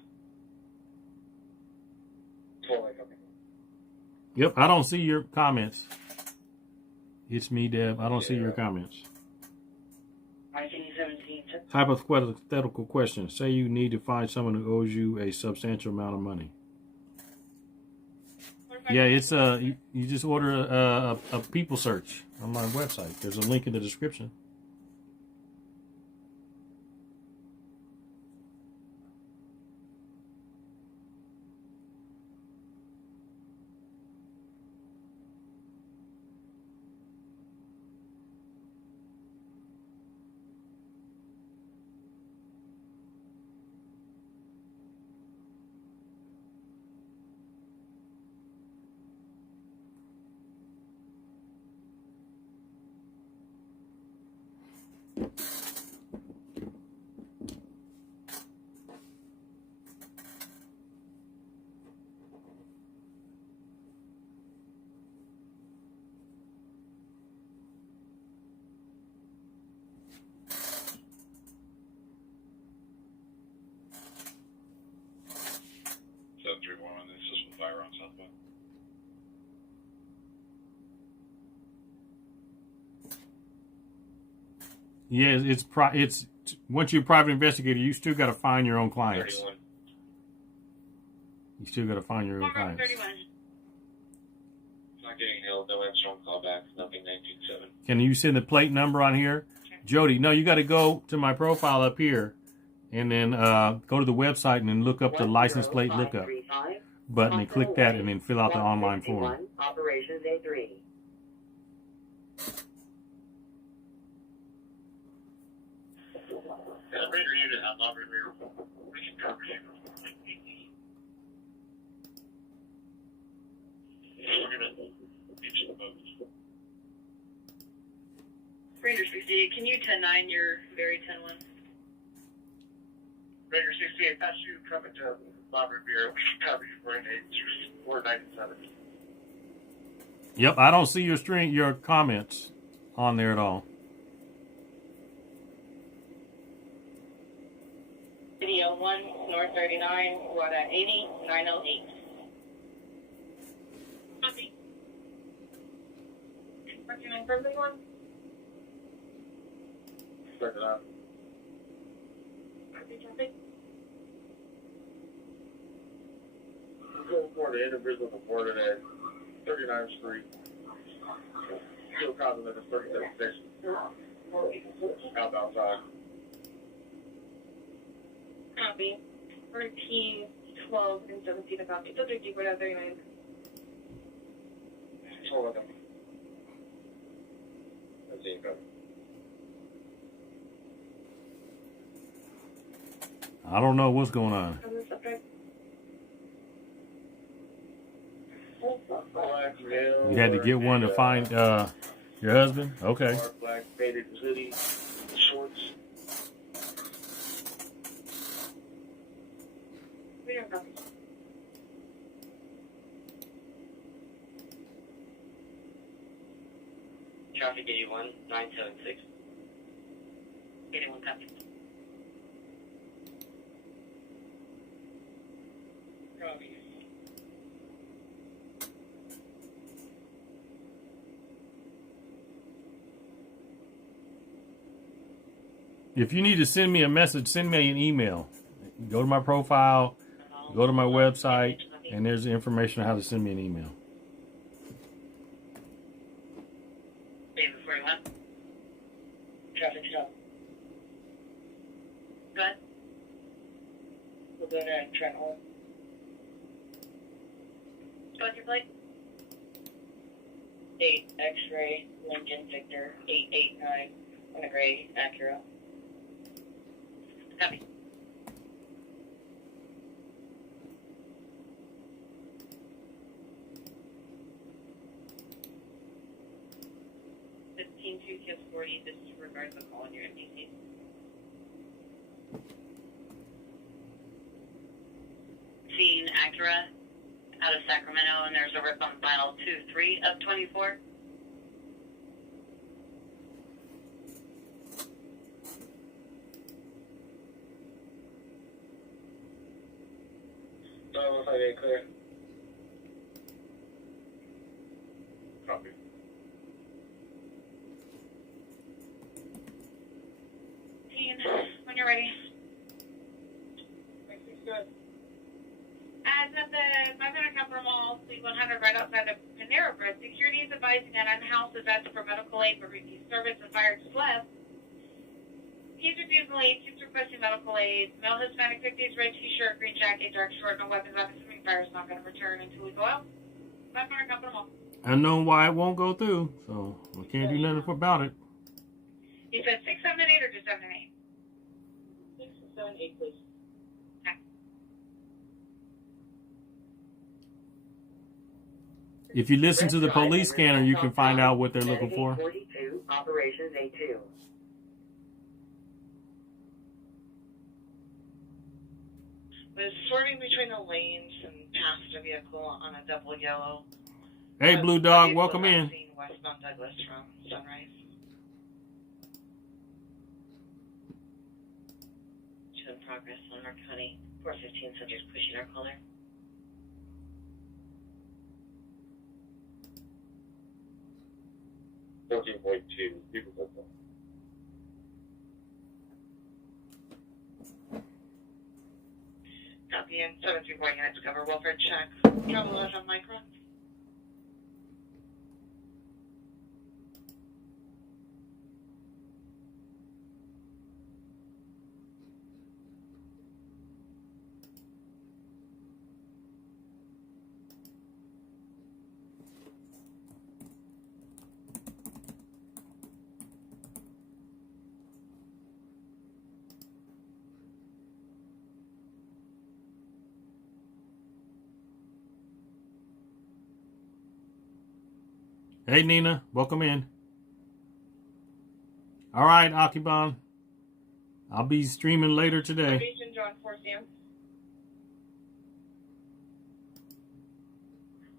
Yep, I don't see your comments. It's me, Deb. I don't see your comments. RT-17. Hypothetical question. Say you need to find someone who owes you a substantial amount of money. Yeah, it's you just order a people search on my website. There's a link in the description. fire on Southwest. Yeah, it's once you're a private investigator, you still got to find your own clients. 31. You still got to find your own Phone clients. 31. Not getting held. No answer on callback. Nothing 927. Can you send the plate number on here? Jody, no, you got to go to my profile up here and then go to the website and then look up the license plate lookup button and click that and then fill out the online form. Operations A3. Elevator unit on Lobby Rear. Recent coverage. We're gonna reach the boat. Ranger 68, can you 10-9 your very 10-1? Ranger 68, pass you coming to Lobby Rear. Recent coverage. We're in a 497. Yep, I don't see your comments on there at all. Video 1, North 39, Rod at 80, 908. Copy. 49 for everyone. Start it out. Copy, copy. Go for the individual reported at 39th Street. Still causing at the 37th station. Outbound side. Copy. 13, 12, and 17 to copy. Still 50, Rod at 39. Hold on. That's it, go. I don't know what's going on. On the subject. Black male. You had to get one to find your husband? Okay. Dark black faded hoodie, shorts. We don't copy. Traffic 81, 976. 81 copy. Copy. If you need to send me a message, send me an email. Go to my profile, go to my website, and there's the information on how to send me an email. David 41. Traffic stop. Go ahead. We'll go to Trent Hall. What's your plate? 8 X-ray Lincoln Victor 889 in a gray Acura. Copy. Kids 40 disregards the call in your MDC. Seen Acura out of Sacramento, and there's a rip on file 2-3 of 24. No, looks like they clear. Copy. When you're ready. As at the 500 Capitol Mall, Suite 100, right outside the Panera Bread, security is advising that unhoused is asked for medical aid but refused service and fired just left. He's refusing aid, keeps requesting medical aid. Male Hispanic 50s, red t-shirt, green jacket, dark short, no weapons. I'm assuming fire is not going to return until we go out. 500 Capitol Mall. I know why it won't go through, so I can't do nothing about it. You said 6, 7, and 8 or just 7 and 8? 6, 7, 8, please. If you listen to the police scanner, you can find out what they're looking for. 42, Operations A2. Was swerving between the lanes and passed a vehicle on a double yellow. Hey, Blue Dog, welcome in. Westbound Douglas from Sunrise. In progress on our County 415 subject pushing our caller. 14.2. People go for Copy, and 734 units cover welfare check. Travel out on micro. Hey, Nina. Welcome in. All right, Akiban. I'll be streaming later today. Agent John 4 Sam.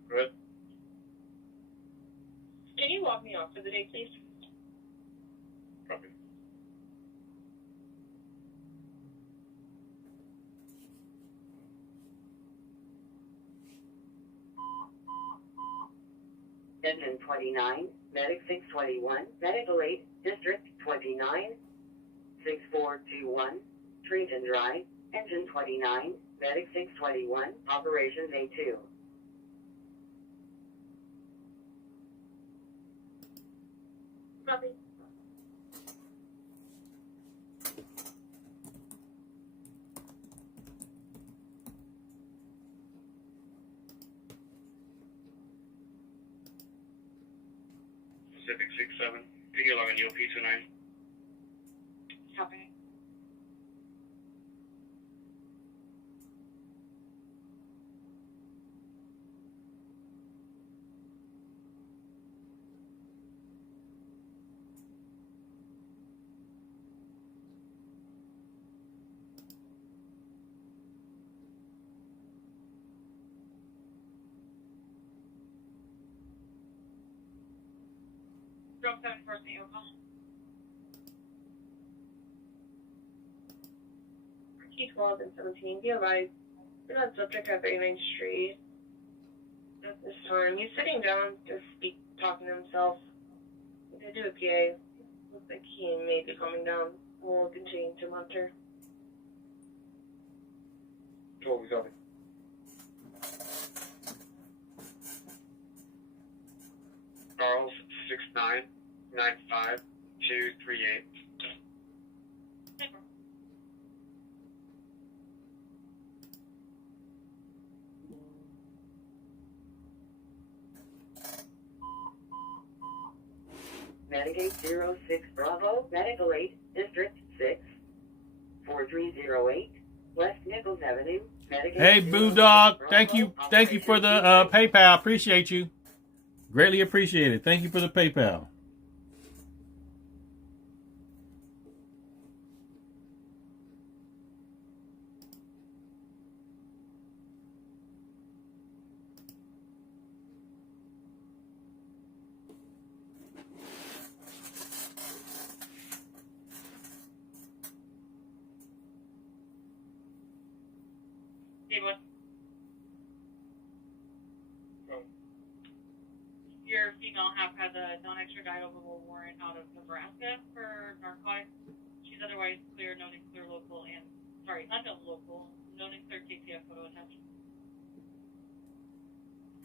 Good. Can you walk me off for the day, please? Copy. Engine 29, Medic 621, Medical 8, District 29, 6421, Trenton Drive, Engine 29, Medic 621, Operations A2. Copy. Pacific 67. Can you log on UOP 29? Copy. Drop 7 St. Yoko. T12 and 17, be advised. We're not subject at 39th Street at this time. He's sitting down, just talking to himself. They do a PA. Looks like he may be coming down. We'll continue to monitor. 12, copy. Charles 6995238. Medicaid 06 Bravo, Medical 8, District 6, 4308, West Nichols Avenue, Medicaid. Hey, Boo Dog. Thank you for the PayPal. Appreciate you. Greatly appreciated. Thank you for the PayPal. Your female half has a non-extraditable warrant out of Nebraska for narcotics. She's otherwise clear, known and clear local, and unknown local, known and clear KPF photo attached.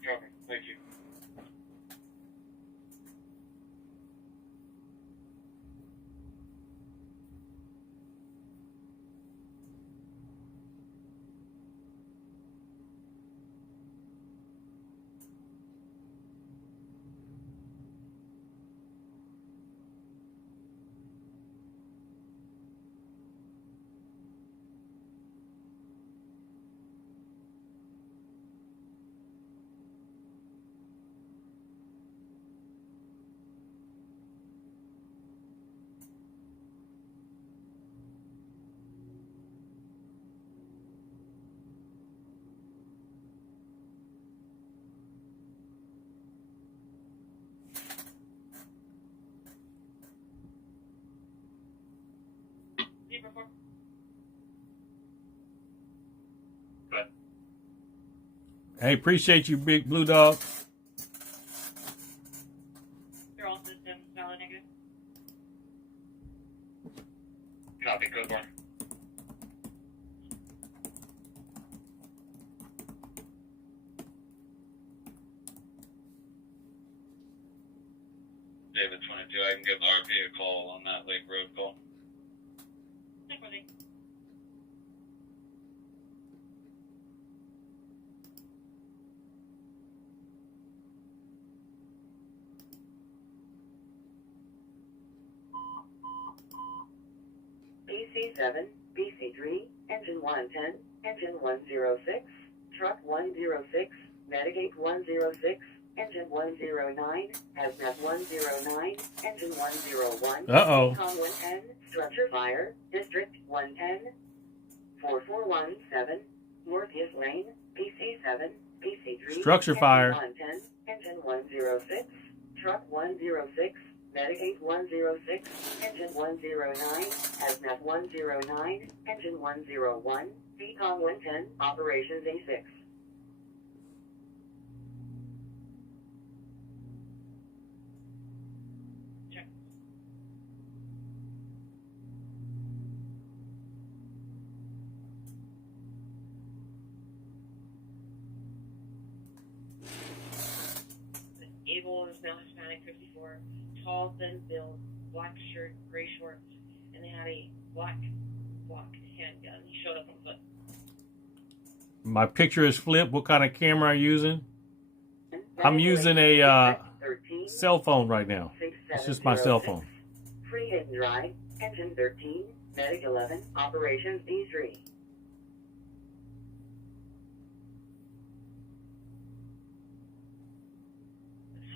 Copy. Thank you. Hey, appreciate you, Big Blue Dog. They're all systems, valid Copy, code bar. David 22, I can give the RP a call on that Lake Road call. Check with it. BC7, BC3, engine 110, engine 106, truck 106, Medigate 106, engine 109, hazmat 109, engine 101, Uh-oh. Com 110, structure fire, district 110, 4417, Morpheus Lane, BC7, BC3, Structure fire. engine 110, engine 106, truck 106, Medigate 106, engine 109, hazmat 109, engine 101, CCOM 110, operations A6. Check. Abel is now Hispanic, 54, tall, thin build, black shirt, gray shorts, and they had a black handgun. He showed up on foot. My picture is flipped. What kind of camera are you using? I'm using a cell phone right now. It's just my cell phone. Free Hidden Drive, engine 13, Medic 11, operations D3.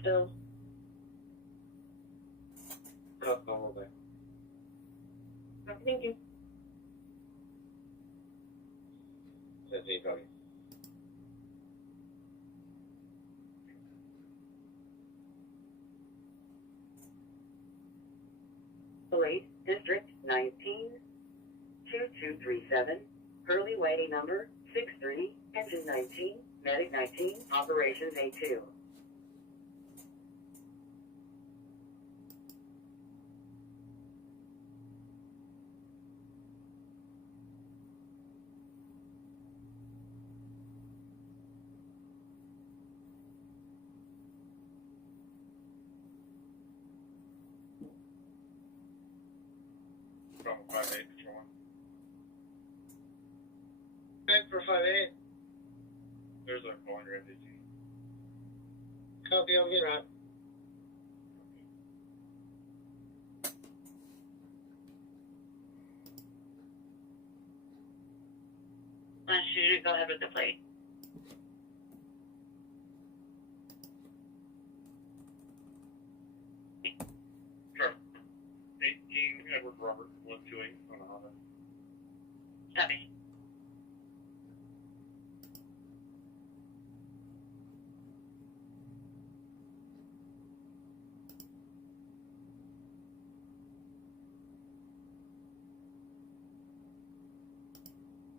Still. Call over. Thank you. Says he copy. Late, District 19, 2237, Hurley Way number 63, engine 19, Medic 19, operations A2. From 58, Patrol 1. Back for 5-8. There's a call on your MDT. Copy, I'll get out. Last shooter, go ahead with the plate. Sure. 18, Edward Robert, 128 on a Honda. Copy.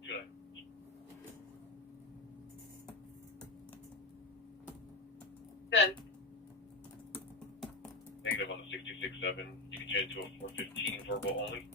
Good. Good. Negative on the 66-7. You can change it to a 415 verbal only.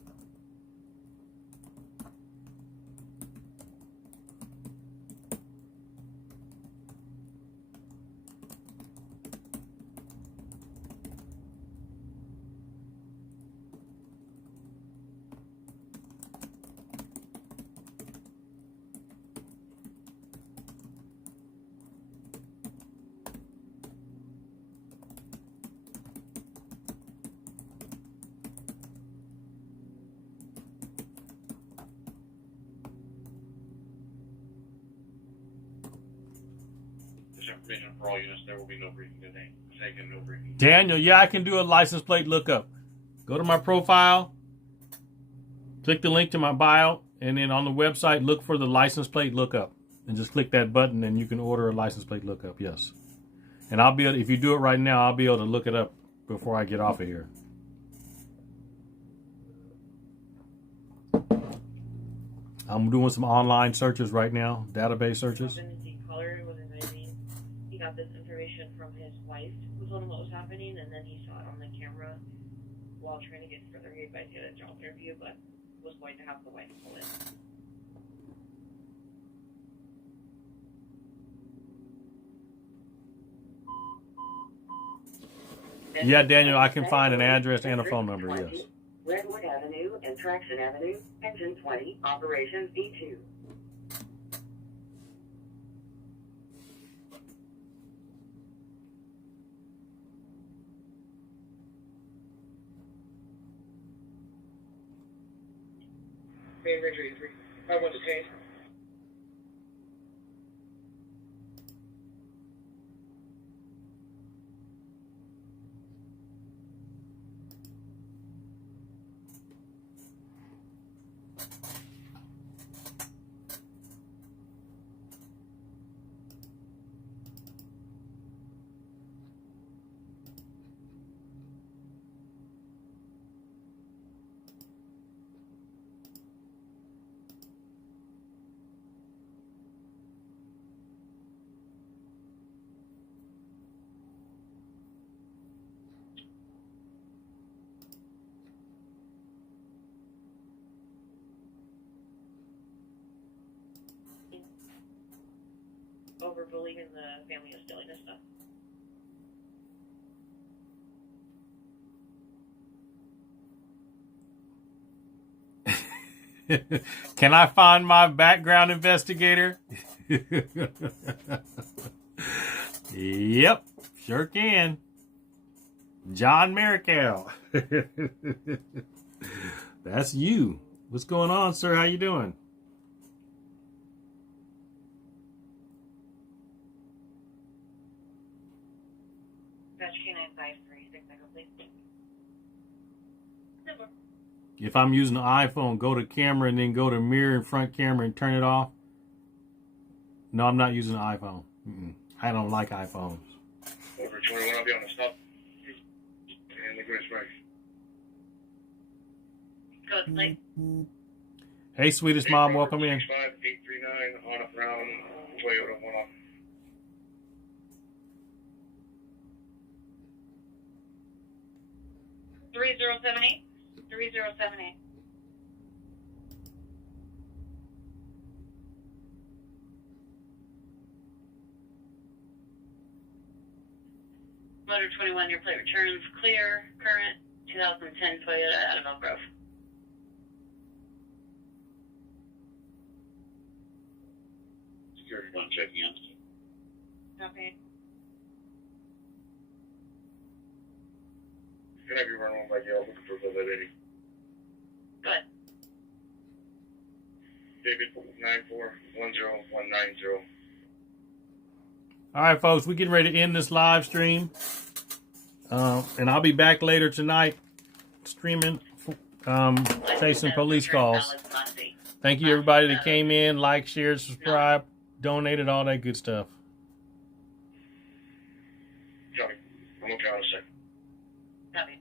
This information for all units, there will be no briefing today. Taken, no briefing. Daniel, yeah, I can do a license plate lookup. Go to my profile, click the link to my bio, and then on the website, look for the license plate lookup. And just click that button and you can order a license plate lookup, yes. And I'll be able, if you do it right now, I'll be able to look it up before I get off of here. I'm doing some online searches right now, database searches. Color was amazing. He got this information from his wife, who told him what was happening, and then he saw it on the camera while trying to get further advice at a job interview. But was going to have the wife pull in. Yeah, Daniel, I can find an address and a phone number, yes. Redwood Avenue and Traction Avenue, Engine 20, Operations E2. Main Ranger 83. I want detained. Over believing the family is stealing this stuff. Can I find my background investigator? Yep, sure can. John Marical. That's you. What's going on, sir? How you doing? If I'm using an iPhone, go to camera and then go to mirror and front camera and turn it off. No, I'm not using an iPhone. I don't like iPhones. Over 21, I'll be on the stop. And the Chris Rice. Go, like. Hey, sweetest mom, welcome in. 839 on a brown Toyota 1 off. Three zero seven eight. Motor 21, your plate returns clear, current, 2010 Toyota out of Elk Grove. Security one checking out. Okay. Can I be run on by Yale looking for the lady? Good. David 9410190. All right, folks, we're getting ready to end this live stream. And I'll be back later tonight streaming, chasing police calls. Thank you, everybody that came in, liked, shared, subscribed, donated, all that good stuff. Johnny, I'm okay on a second. Copy.